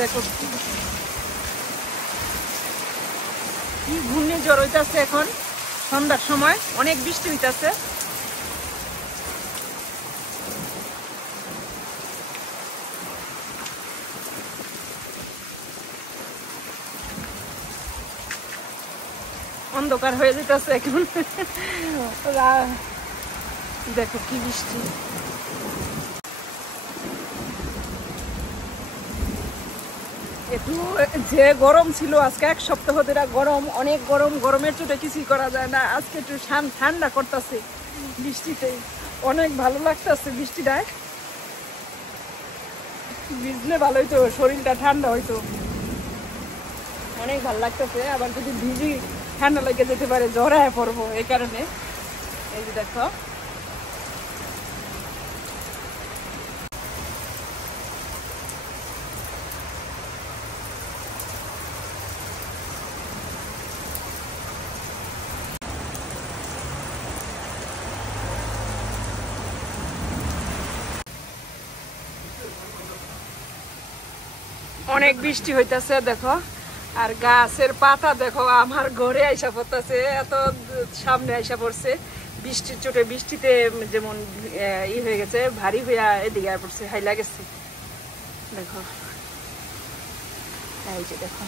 দেখো কি ঘূর্ণিঝড় হইতাছে এখন সন্ধ্যার সময়, অনেক বৃষ্টি হইতাছে। অন্ধকার হয়ে যেতেছে এখন। দেখো কি বৃষ্টি। একটু যে গরম ছিল আজকে, এক সপ্তাহ ধরে গরম, অনেক গরম, গরমের চোটে কিছুই করা যায় না। আজকে একটু ঠান্ডা করতেছে বৃষ্টিতে, অনেক ভালো লাগতেছে বৃষ্টিটায়। ভিজলে ভালো হইতো, শরীরটা ঠান্ডা হইতো, অনেক ভালো লাগতেছে। আবার যদি ভিজি ঠান্ডা লেগে যেতে পারে, জ্বর হয়ে পড়বো, এই কারণে। এই যে দেখো অনেক বৃষ্টি হইতাছে দেখো। আর গাছের পাতা দেখো আমার ঘরে আইসা পড়তেছে, এত সামনে আইসা পড়ছে। বৃষ্টির চোটে, বৃষ্টিতে যেমন ই হয়ে গেছে, ভারী হইয়া এদিকে আয় পড়ছে, হাইলা গেছে দেখো। এই যে দেখো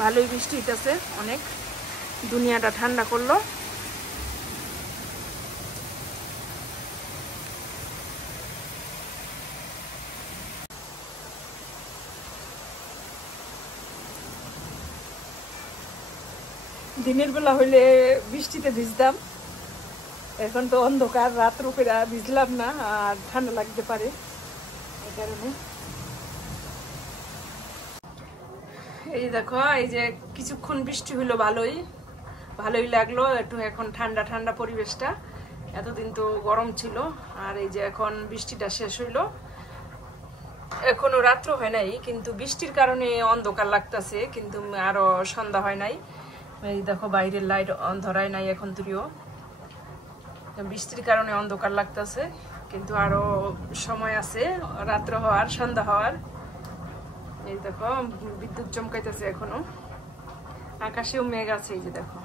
ভালোই বৃষ্টি হইতাছে, অনেক দুনিয়াটা ঠান্ডা করলো। দিনের বেলা হইলে বৃষ্টিতে ভিজতাম, এখন তো অন্ধকার, রাত্র করে ভিজলাম না, আর ঠান্ডা লাগতে পারে, এই কারণে। এই দেখো, এই যে কিছুক্ষণ বৃষ্টি হইলো, ভালোই লাগলো একটু। এখন ঠান্ডা ঠান্ডা পরিবেশটা, এতদিন তো গরম ছিল। আর এই যে এখন বৃষ্টিটা শেষ হইলো, এখনো রাত্র হয় নাই, কিন্তু বৃষ্টির কারণে অন্ধকার লাগতেছে, কিন্তু আরো সন্ধ্যা হয় নাই। এই দেখো বাইরের লাইট ধরায় নাই এখন তুইও, বৃষ্টির কারণে অন্ধকার লাগতেছে, কিন্তু আরো সময় আছে রাত্র হওয়ার, সন্ধ্যা হওয়ার। এই দেখো বিদ্যুৎ চমকাইতেছে এখনো, আকাশেও মেঘ আছে, এই যে দেখো।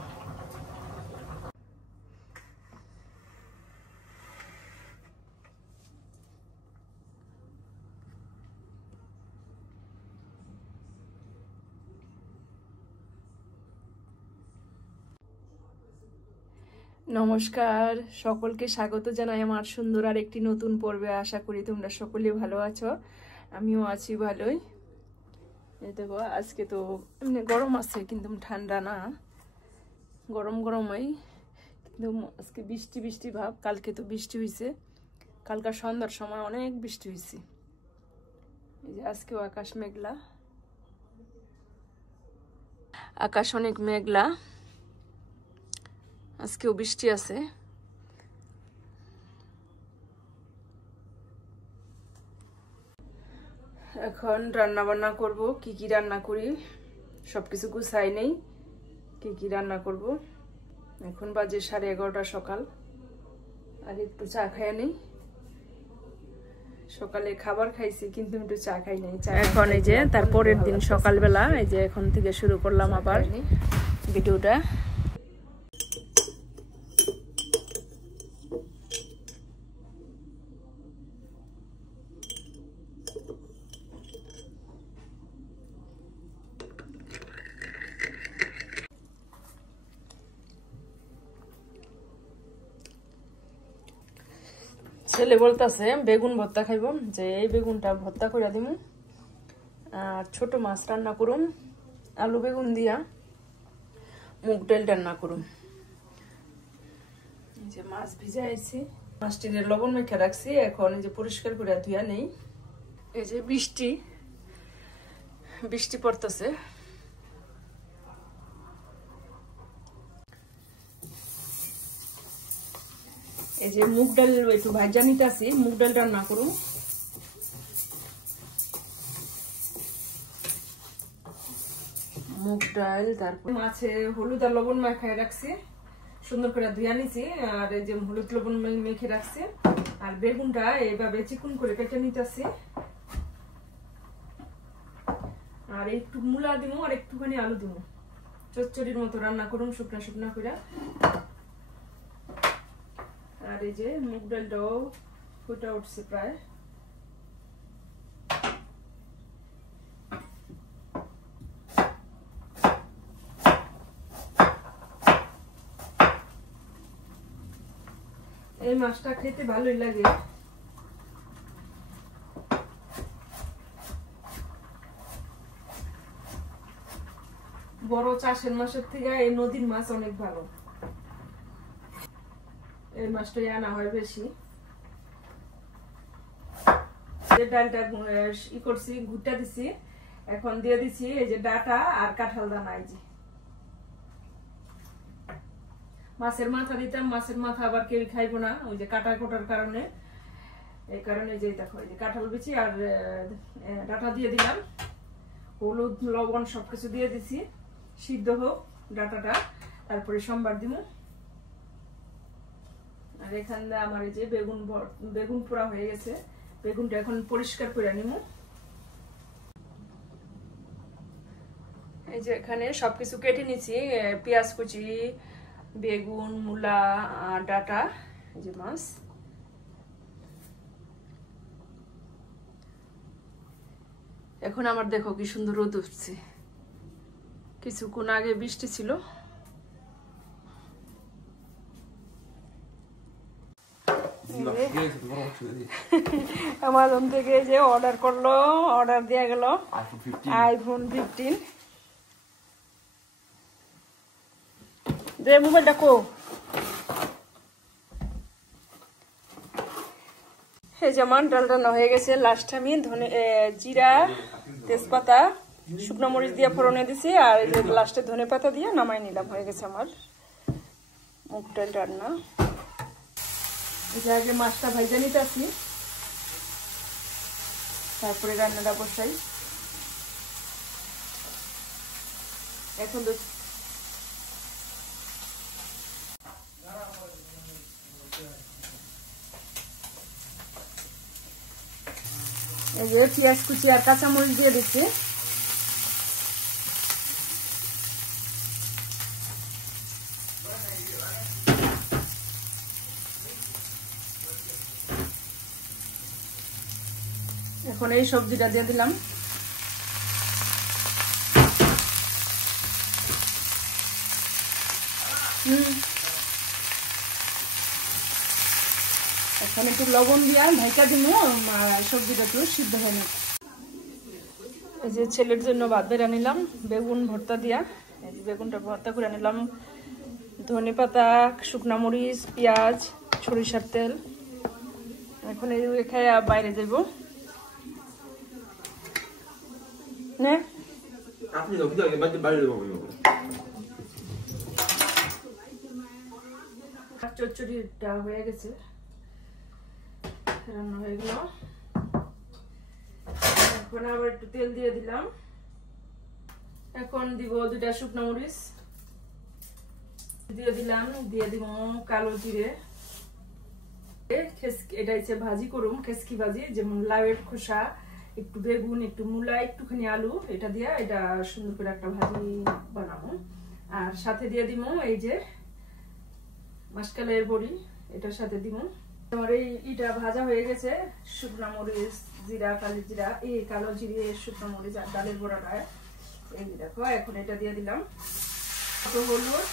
নমস্কার, সকলকে স্বাগত জানাই আমার সুন্দর আর একটি নতুন পর্বে। আশা করি তোমরা সকলে ভালো আছো, আমিও আছি ভালোই। এই দেখো আজকে তো এমনি গরম আছে, কিন্তু ঠান্ডা না, গরম গরমই, কিন্তু আজকে বৃষ্টি বৃষ্টি ভাব। কালকে তো বৃষ্টি হয়েছে, কালকা সন্ধ্যার সময় অনেক বৃষ্টি হয়েছে। এই যে আজকেও আকাশ মেঘলা, আকাশ অনেক মেঘলা, আজকেও বৃষ্টি আছে। এখন রান্না বান্না করব, কি কি রান্না করি সবকিছু গুছাই নেই, কি কি রান্না করব। এখন বাজে 11:30 সকাল, আর একটু চা খাই নেই। সকালে খাবার খাইছি, কিন্তু একটু চা খাই নাই। এখন এই যে তারপরের দিন সকালবেলা, এই যে এখন থেকে শুরু করলাম আবার ভিডিওটা। ছেলে বলতেছে বেগুন ভর্তা খাইব, যে এই বেগুনটা ভর্তা করে দিব, আর ছোট মাছ রান্না করুম, আলু বেগুন দিয়া মুগ ডাল রান্না করুম। এই যে মাছ ভিজাইছি, মাছটির লবণ মেখে রাখছি, এখন এই যে পরিষ্কার করে ধুয়া নেই। এই যে বৃষ্টি পড়তেছে, এই যে মুগ ডাল একটু ভাজা নিতেছি, মুগ ডাল রান্না করুন। মুগ ডাল, তারপর মাছে হলুদ আর লবণ মাখায় রাখছি, সুন্দর করে ধুয়া নিছি, আর এই যে হলুদ লবণ মেখে রাখছি। আর বেগুনটা এইভাবে চিকুন করে কেটে নিতেছি। আর একটু মূলা দিব আর একটুখানি আলু দিব, চচ্চড়ির মতো রান্না করুন শুকনা শুকনা করে। আর এই যে মুগ ডালটাও ফুটে উঠছে প্রায়। এই মাছটা খেতে ভালোই লাগে। বড় চাষের মাছের থেকে এই নদীর মাছ অনেক ভালো, এই মাছটাই আনা হয় বেশি। ডালটা ই করছি, ঘুরটা দিছি, এখন দিয়ে দিছি এই যে ডাটা আর কাঁঠাল দানা। এই যে মাছের মাথা দিতাম, মাছের মাথা আবার কেউ খাইবো না ওই যে কাটা কোটার কারণে, এই কারণে যে দেখো এই যে কাঁঠাল বিচি আর ডাটা দিয়ে দিলাম, হলুদ লবণ সবকিছু দিয়ে দিছি, সিদ্ধ হোক ডাটাটা, তারপরে সোমবার দিব। আর এখানে আমার এই যে বেগুন পোড়া হয়ে গেছে, বেগুনটা এখন পরিষ্কার করে নিব। এই যে এখানে সবকিছু কেটে নিছি, পেঁয়াজ কুচি, বেগুন, মূলা, ডাটা, এই যে মাছ। এখন আমার দেখো কি সুন্দর রোদ উঠছে, কিছুক্ষণ আগে বৃষ্টি ছিল। অ্যামাজন থেকে যে অর্ডার করলো, অর্ডার দেওয়া গেল আইফোন 15। দে মোবাইলটা কো। এই যে আমার ডাল রান্না হয়ে গেছে। লাস্ট আমি জিরা, তেজপাতা, শুকনো মরিচ দিয়ে ফোড়নে দিছি, আর এই যে লাস্টে ধনে পাতা দিয়ে নামাই নিলাম। হয়ে গেছে আমার মুগ ডাল রান্না। এই যে আগে মাছটা ভাইজা নিতে আসি, তারপরে রান্নাটা বসাই। এখন এই যে পেঁয়াজ কুচি আর কাঁচামরিচ দিয়ে দিচ্ছি। এখন এই সবজিটা দিয়ে দিলাম। এখন একটু লবণ দিয়া ঢাকা দিব, সবজিটা একটু সিদ্ধ হয় না। এই যে ছেলের জন্য ভাত বেড়ে নিলাম বেগুন ভর্তা দিয়া। এই যে বেগুনটা ভর্তা করে নিলাম, ধনে পাতা, শুকনা মরিচ, পেঁয়াজ, সরিষার তেল। এখন এই খাই বাইরে যাব। চচ্চড়িটা হয়ে গেছে, রান্না হয়ে গেল। এখন আবার একটু তেল দিয়ে দিলাম। এখন দিব 2টা শুকনো মরিচ দিয়ে দিলাম, দিয়ে দিব কালো জিরে। এটা হচ্ছে ভাজি করুম, খেসকি ভাজি, যেমন লাউয়ের খোসা, একটু বেগুন, একটু মূলা, একটুখানি আলু, এটা দিয়া এটা সুন্দর করে একটা ভাজি বানাবো। আর সাথে দিয়ে দিব এই যে মাসকালের বড়ি, এটার সাথে দিব। আমার এইটা ভাজা হয়ে গেছে, শুকনো মরিচ, জিরা, কালো জিরা, এই কালো জিরে, শুকনো মরিচ আর ডালের বড়াটা। এই দেখো এখন এটা দিয়ে দিলাম, হলুদ,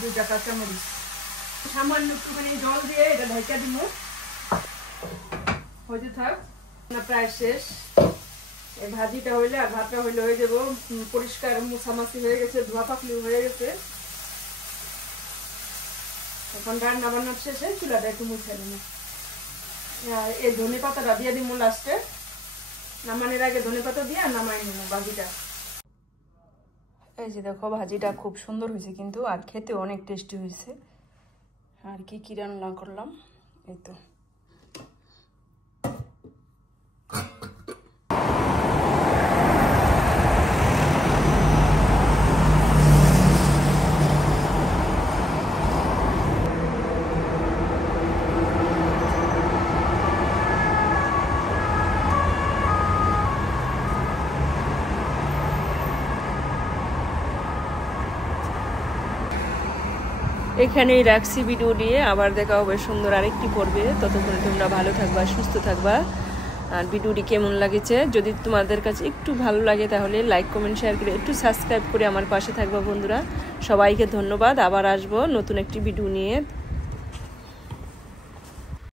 2টা কাঁচামরিচ, সামান্য একটুখানি জল দিয়ে এটা ঢাকা দিব। হইতে থাক, প্রায় শেষ। এই ভাজিটা হইলে আর ভাতটা হইলে হয়ে যাব। পরিষ্কার মুছামাছি হয়ে গেছে, ধোয়া পাকলি হয়ে গেছে। এখন রান্না বান্নার শেষে চুলাটা একটু মুছে নিব। এই ধনে পাতাটা দিয়ে দিব লাস্টে, নামানোর আগে ধনে পাতা দিয়ে নামাই নিব ভাজিটা। এই যে দেখো ভাজিটা খুব সুন্দর হয়েছে কিন্তু, আর খেতে অনেক টেস্টি হয়েছে। আর কি কি রান্না করলাম এই তো। এখানেই রাখছি ভিডিও নিয়ে, আবার দেখা হবে সুন্দর আরেকটি পর্বে। ততক্ষণে তোমরা ভালো থাকবা, সুস্থ থাকবা। আর ভিডিওটি কেমন লাগেছে যদি তোমাদের কাছে একটু ভালো লাগে তাহলে লাইক কমেন্ট শেয়ার করে একটু সাবস্ক্রাইব করে আমার পাশে থাকবা বন্ধুরা। সবাইকে ধন্যবাদ। আবার আসবো নতুন একটি ভিডিও নিয়ে।